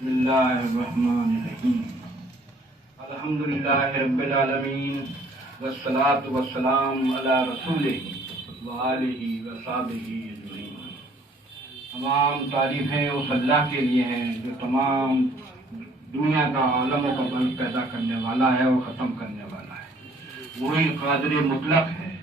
بسم اللہ الرحمن الرحیم الحمدللہ رب العالمین والصلاة والسلام علی رسولہ وآلہ وصحبہ اجمعین۔ تمام تعریفیں اس اللہ کے لیے ہیں جو تمام دنیا کا عالموں کا بل پیدا کرنے والا ہے اور ختم کرنے والا ہے۔ وہی قادر مطلق ہے،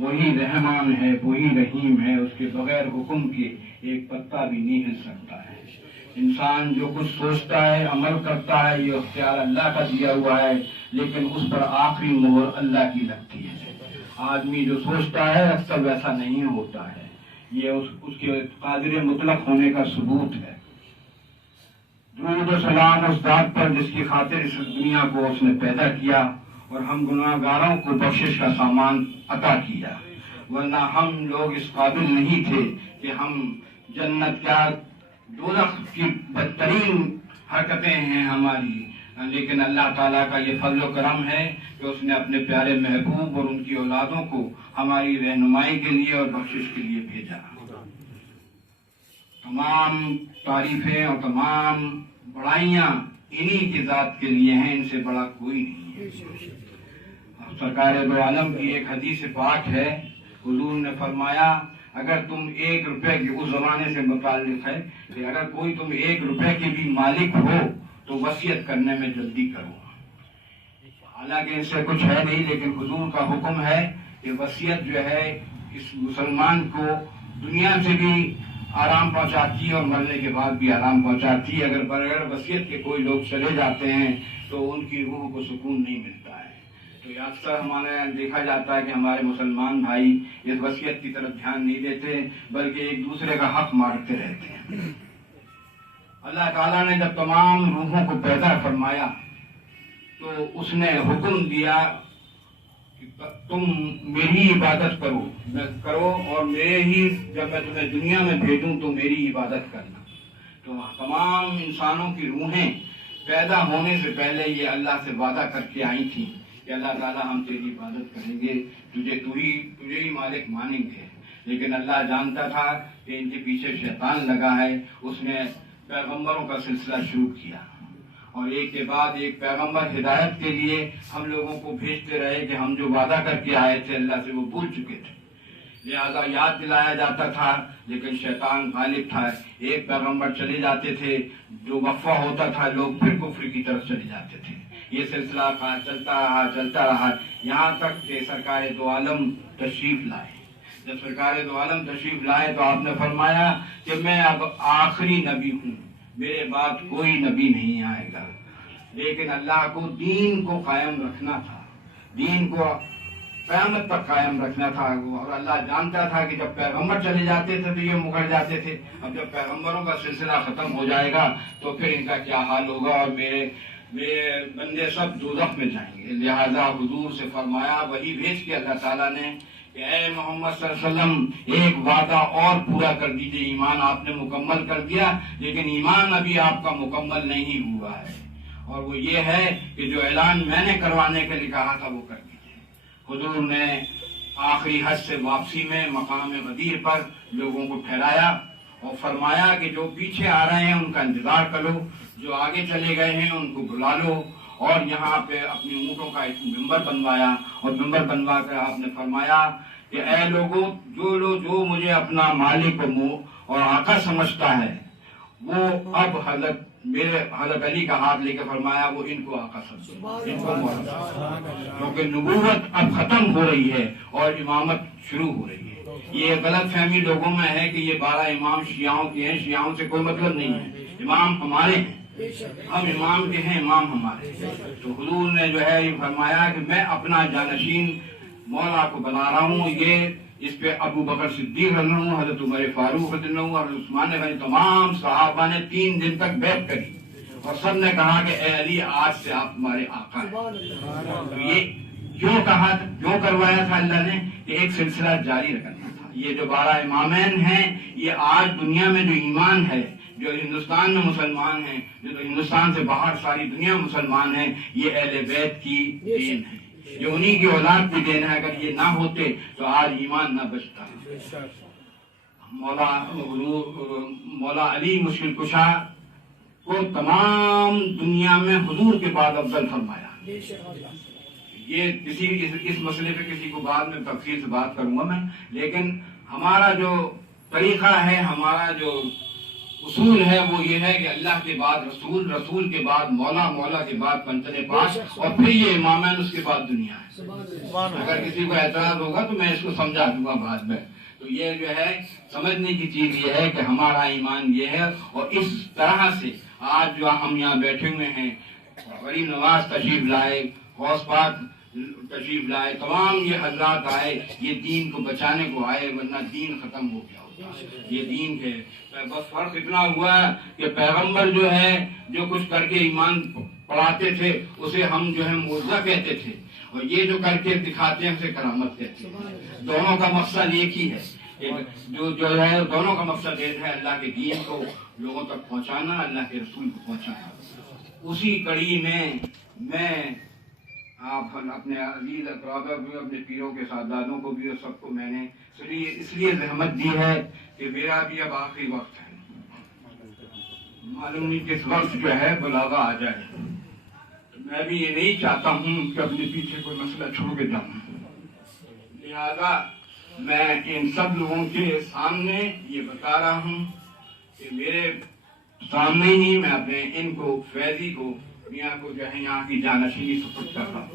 وہی رحمان ہے، وہی رحیم ہے۔ اس کے بغیر حکم کے ایک پتا بھی نہیں ہل سکتا ہے۔ انسان جو کچھ سوچتا ہے، عمل کرتا ہے، یہ اختیار اللہ کا دیا ہوا ہے، لیکن اس پر آخری مہر اللہ کی لگتی ہے۔ آدمی جو سوچتا ہے اکثر ویسا نہیں ہوتا ہے۔ یہ اس کے قادر مطلق ہونے کا ثبوت ہے۔ درود و سلام اس ذات پر جس کی خاطر اس دنیا کو اس نے پیدا کیا اور ہم گناہ گاروں کو بخشش کا سامان عطا کیا، ورنہ ہم لوگ اس قابل نہیں تھے کہ ہم جنت کیا دوزخ کی بدترین حرکتیں ہیں ہماری، لیکن اللہ تعالیٰ کا یہ فضل و کرم ہے کہ اس نے اپنے پیارے محبوب اور ان کی اولادوں کو ہماری رہنمائی کے لیے اور بخشش کے لیے بھیجا۔ تمام تعریفیں اور تمام بڑائیاں انہی کی ذات کے لیے ہیں، ان سے بڑا کوئی نہیں ہے۔ سرکار دو عالم کی ایک حدیث پاک ہے، حضور نے فرمایا اگر تم 1 روپے کی، اس زمانے سے متعلق ہے کہ اگر کوئی تم 1 روپے کی بھی مالک ہو تو وصیت کرنے میں جلدی کرو۔ حالانکہ اس سے کچھ ہے نہیں، لیکن حضور کا حکم ہے کہ وصیت جو ہے اس مسلمان کو دنیا سے بھی آرام پہنچاتی ہے اور مرنے کے بعد بھی آرام پہنچاتی ہے۔ اگر بغیر وصیت کے کوئی لوگ چلے جاتے ہیں تو ان کی روح کو سکون نہیں ملتا ہے۔ تو یہ اکثر ہمارے یہاں دیکھا جاتا ہے کہ ہمارے مسلمان بھائی اس وصیت کی طرف دھیان نہیں دیتے، بلکہ ایک دوسرے کا حق مارتے رہتے ہیں۔ اللہ تعالیٰ نے جب تمام روحوں کو پیدا فرمایا تو اس نے حکم دیا کہ تم میری عبادت کرو اور میرے ہی، جب میں تمہیں دنیا میں بھیجوں تو میری عبادت کرنا۔ تو تمام انسانوں کی روحیں پیدا ہونے سے پہلے یہ اللہ سے وعدہ کر کے آئی تھیں کہ اللہ تعالیٰ ہم تیری عبادت کریں گے، تجھے ہی مالک مانیں گے۔ لیکن اللہ جانتا تھا کہ ان کے پیچھے شیطان لگا ہے۔ اس نے پیغمبروں کا سلسلہ شروع کیا اور ایک کے بعد ایک پیغمبر ہدایت کے لیے ہم لوگوں کو بھیجتے رہے کہ ہم جو وعدہ کر کے آئے تھے اللہ سے وہ بھول چکے تھے، لہذا یاد دلایا جاتا تھا، لیکن شیطان غالب تھا۔ ایک پیغمبر چلے جاتے تھے، جو وقفہ ہوتا تھا لوگ پھر کفر کی طرف چلے جاتے تھے۔ یہ سلسلہ چلتا رہا یہاں تک کہ سرکار دو عالم تشریف لائے۔ جب سرکار دو عالم تشریف لائے تو آپ نے فرمایا کہ میں اب آخری نبی ہوں، میرے بعد کوئی نبی نہیں آئے گا۔ لیکن اللہ کو دین کو قائم رکھنا تھا، دین کو قیامت تک قائم رکھنا تھا، اور اللہ جانتا تھا کہ جب پیغمبر چلے جاتے تھے تو یہ مکر جاتے تھے۔ اب جب پیغمبروں کا سلسلہ ختم ہو جائے گا تو پھر ان کا کیا حال ہوگا، اور میرے بندے سب دوزخ میں جائیں گے۔ لہذا حضور سے فرمایا، وہی بھیج کے اللہ تعالیٰ نے کہ اے محمد صلی اللہ علیہ وسلم ایک وعدہ اور پورا کر دیجئے۔ ایمان آپ نے مکمل کر دیا، لیکن ایمان ابھی آپ کا مکمل نہیں ہوا ہے، اور وہ یہ ہے کہ جو اعلان میں نے کروانے کے لیے کہا تھا وہ کر دیجئے۔ حضور نے آخری حج سے واپسی میں مقام غدیر پر لوگوں کو ٹھہرایا اور فرمایا کہ جو پیچھے آ رہے ہیں ان کا انتظار کرو، جو آگے چلے گئے ہیں ان کو بلا لو، اور یہاں پہ اپنی اونٹوں کا ایک ممبر بنوایا، اور ممبر بنوا کر آپ نے فرمایا کہ اے لوگوں، جو مجھے اپنا مالک اور آقا سمجھتا ہے وہ اب حضرت علی کا ہاتھ لے کے فرمایا وہ ان کو آقا سمجھو، ان کو مولا سمجھو، کیونکہ نبوت اب ختم ہو رہی ہے اور امامت شروع ہو رہی ہے۔ یہ غلط فہمی لوگوں میں ہے کہ یہ 12 امام شیعوں کے ہیں، شیعوں سے کوئی مطلب نہیں ہے، امام ہمارے ہیں، ہم امام کے ہیں، امام ہمارے۔ تو حضور نے جو ہے یہ فرمایا کہ میں اپنا جانشین مولا کو بنا رہا ہوں۔ یہ اس پہ ابو بکر صدیق رضی اللہ عنہ، حضرت عمر فاروق رضی اللہ عنہ، حضرت عثمان غنی، تمام صحابہ نے 3 دن تک بیعت کری اور سب نے کہا کہ اے علی آج سے آپ ہمارے آقا ہیں۔ تو یہ کیوں کہا، کیوں کروایا تھا اللہ نے کہ ایک سلسلہ جاری رکھنا تھا۔ یہ جو 12 امامین ہیں، یہ آج دنیا میں جو ایمان ہے، جو ہندوستان میں مسلمان ہیں، جو ہندوستان سے باہر ساری دنیا مسلمان ہیں، یہ اہل بیت کی دین ہے، یہ انہی کی اولاد کی دین ہے۔ اگر یہ نہ ہوتے تو آج ایمان نہ بچتا۔ مولا علی مشکل کشا کو تمام دنیا میں حضور کے بعد افضل فرمایا. یہ اس مسئلے پہ کسی کو بعد میں تفصیل سے بات کروں گا میں، لیکن ہمارا جو طریقہ ہے، ہمارا جو اصول ہے وہ یہ ہے کہ اللہ کے بعد رسول، رسول کے بعد مولا، مولا کے بعد پنچن پاک، اور پھر یہ امامین، اس کے بعد دنیا ہے. اگر کسی کو اعتراض ہوگا تو میں اس کو سمجھا دوں گا بعد میں. تو یہ جو ہے سمجھنے کی چیز یہ ہے کہ ہمارا ایمان یہ ہے. اور اس طرح سے آج جو ہم یہاں بیٹھے ہوئے ہیں، غریب نواز تشریف لائے، غوث پاک تشریف لائے، تمام یہ حضرات آئے، یہ دین کو بچانے کو آئے، ورنہ دین ختم ہو گیا ہوتا. یہ دین ہے، بس فرق اتنا ہوا کہ پیغمبر جو ہے جو کچھ کر کے ایمان پڑھاتے تھے اسے ہم جو ہے معجزہ کہتے تھے، اور یہ جو کر کے دکھاتے ہیں اسے کرامت کہتے ہیں. دونوں کا مقصد ایک ہی ہے. جو ہے دونوں کا مقصد ایک ہے، اللہ کے دین کو لوگوں تک پہنچانا، اللہ کے رسول کو پہنچانا. اسی کڑی میں آپ اپنے عزیز اقربا کو، اپنے پیروں کے ساداتوں کو بھی، اور سب کو میں نے اس لیے زحمت دی ہے کہ میرا بھی اب آخری وقت ہے. معلوم نہیں کس وقت جو ہے بلاوا آ جائے. میں بھی یہ نہیں چاہتا ہوں کہ اپنے پیچھے کوئی مسئلہ چھوڑ کے جاؤں. لہذا میں ان سب لوگوں کے سامنے یہ بتا رہا ہوں کہ میرے سامنے ہی میں اپنے ان کو، فیضی کو، میاں کو جو ہے یہاں کی جانشینی سپرد کر رہا ہوں.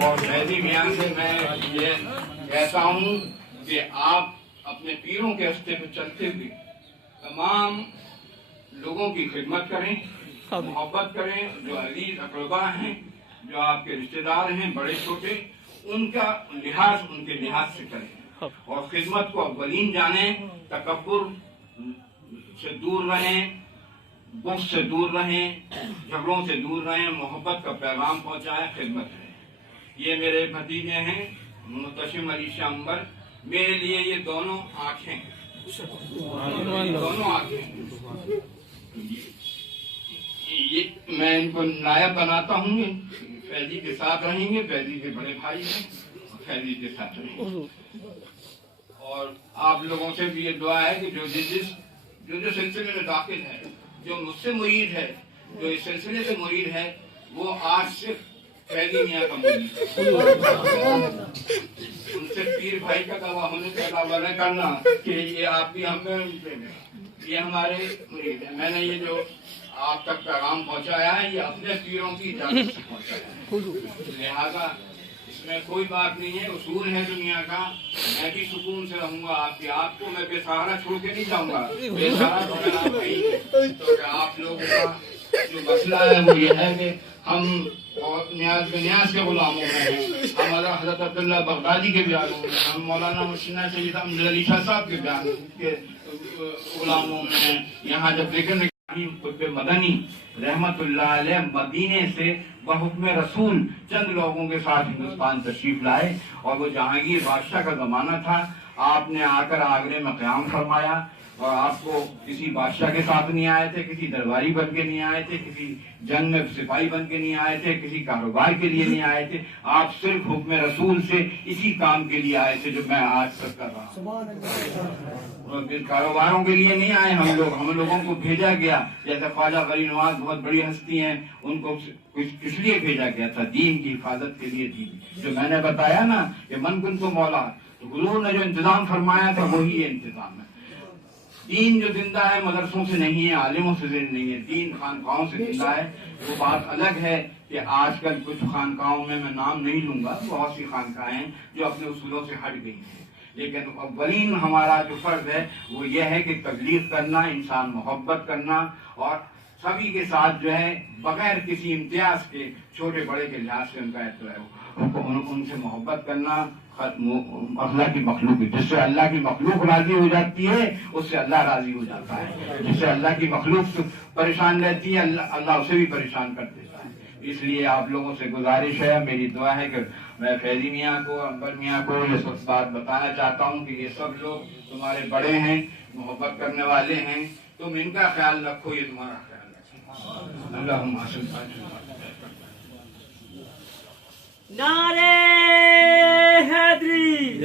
اور فیضی میاں سے میں یہ کہتا ہوں کہ آپ اپنے پیروں کے راستے پہ چلتے ہوئے تمام لوگوں کی خدمت کریں، محبت کریں. جو عزیز اقربا ہیں، جو آپ کے رشتہ دار ہیں، بڑے چھوٹے، ان کا لحاظ ان کے لحاظ سے کریں، اور خدمت کو اولین جانیں. تکبر سے دور رہیں، بغض سے دور رہیں، جھگڑوں سے دور رہیں، محبت کا پیغام پہنچائیں، خدمت کریں. یہ میرے بھتیجے ہیں محتشم علی شاہ عنبر. میرے لیے یہ دونوں آنکھیں، دونوں آنکھیں. میں ان کو نائب بناتا ہوں. فیضی کے ساتھ رہیں گے، فیضی کے بڑے بھائی ہیں، فیضی کے ساتھ رہیں گے. اور آپ لوگوں سے بھی یہ دعا ہے کہ جو سلسلے میں داخل ہے، جو مجھ سے مرید ہے، جو اس سلسلے سے مرید ہے، وہ آج صرف فیضی میاں کا مرید ہے. ان سے پیر بھائی کا دعویٰ ہونے کا دعویٰ نہ کرنا کہ یہ آپ بھی ہم میں، یہ ہمارے مرید ہیں. میں نے یہ جو آپ تک پیغام پہنچایا ہے، یہ اپنے پیروں کی اجازت سے پہنچایا ہے. لہذا اس میں کوئی بات نہیں ہے، اصول ہے دنیا کا. میں بھی سکون سے رہوں گا. آپ کو میں بے سہارا چھوڑ کے نہیں جاؤں گا. بے سہارا تو آپ لوگوں کا جو مسئلہ ہے وہ یہ ہے کہ ہم نیاز کے غلاموں میں ہیں. ہم حضرت عبداللہ بغدادی کے بیانوں میں، ہم مولانا مشنا سید احمد علی شاہ صاحب کے بیانوں کے غلاموں میں ہیں. یہاں جب ذکر قطب مدنی رحمت اللہ علیہ مدینے سے بحکم رسول چند لوگوں کے ساتھ ہندوستان تشریف لائے، اور وہ جہانگیر بادشاہ کا زمانہ تھا. آپ نے آ کر آگرے میں قیام فرمایا، اور آپ کو کسی بادشاہ کے ساتھ نہیں آئے تھے، کسی درباری بن کے نہیں آئے تھے، کسی جنگ میں سپاہی بن کے نہیں آئے تھے، کسی کاروبار کے لیے نہیں آئے تھے. آپ صرف حکم رسول سے اسی کام کے لیے آئے تھے جو میں آج تک کر رہا ہوں. کاروباروں کے لیے نہیں آئے ہم لوگوں کو بھیجا گیا. جیسے خواجہ غریب نواز بہت بڑی ہستی ہیں، ان کو کس لیے بھیجا گیا تھا؟ دین کی حفاظت کے لیے. دین جو میں نے بتایا نا کہ من کن تو مولا، تو حضور نے جو انتظام فرمایا تھا وہی انتظام ہے. دین جو زندہ ہے مدرسوں سے نہیں ہے، عالموں سے زندہ نہیں ہے. دین خانقاہوں سے زندہ ہے. وہ بات الگ ہے کہ آج کل کچھ خانقاہوں میں نام نہیں لوں گا، بہت سی خانقاہیں ہیں جو اپنے اصولوں سے ہٹ گئی ہیں. لیکن اولین ہمارا جو فرض ہے وہ یہ ہے کہ تبلیغ کرنا، انسان محبت کرنا، اور سبھی کے ساتھ جو ہے بغیر کسی امتیاز کے، چھوٹے بڑے کے لحاظ سے ان کا ان سے محبت کرنا. اللہ کی مخلوق، جس سے اللہ کی مخلوق راضی ہو جاتی ہے اس سے اللہ راضی ہو جاتا ہے. جس سے اللہ کی مخلوق پریشان رہتی ہے اللہ اسے بھی پریشان کر دیتا ہے. اس لیے آپ لوگوں سے گزارش ہے، میری دعا ہے کہ میں فیضی میاں کو، عنبر میاں کو یہ سب بات بتانا چاہتا ہوں کہ یہ سب لوگ تمہارے بڑے ہیں، محبت کرنے والے ہیں. تم ان کا خیال رکھو، یہ تمہارا خیال رکھو. اللہم صل علی نعرہ حیدری.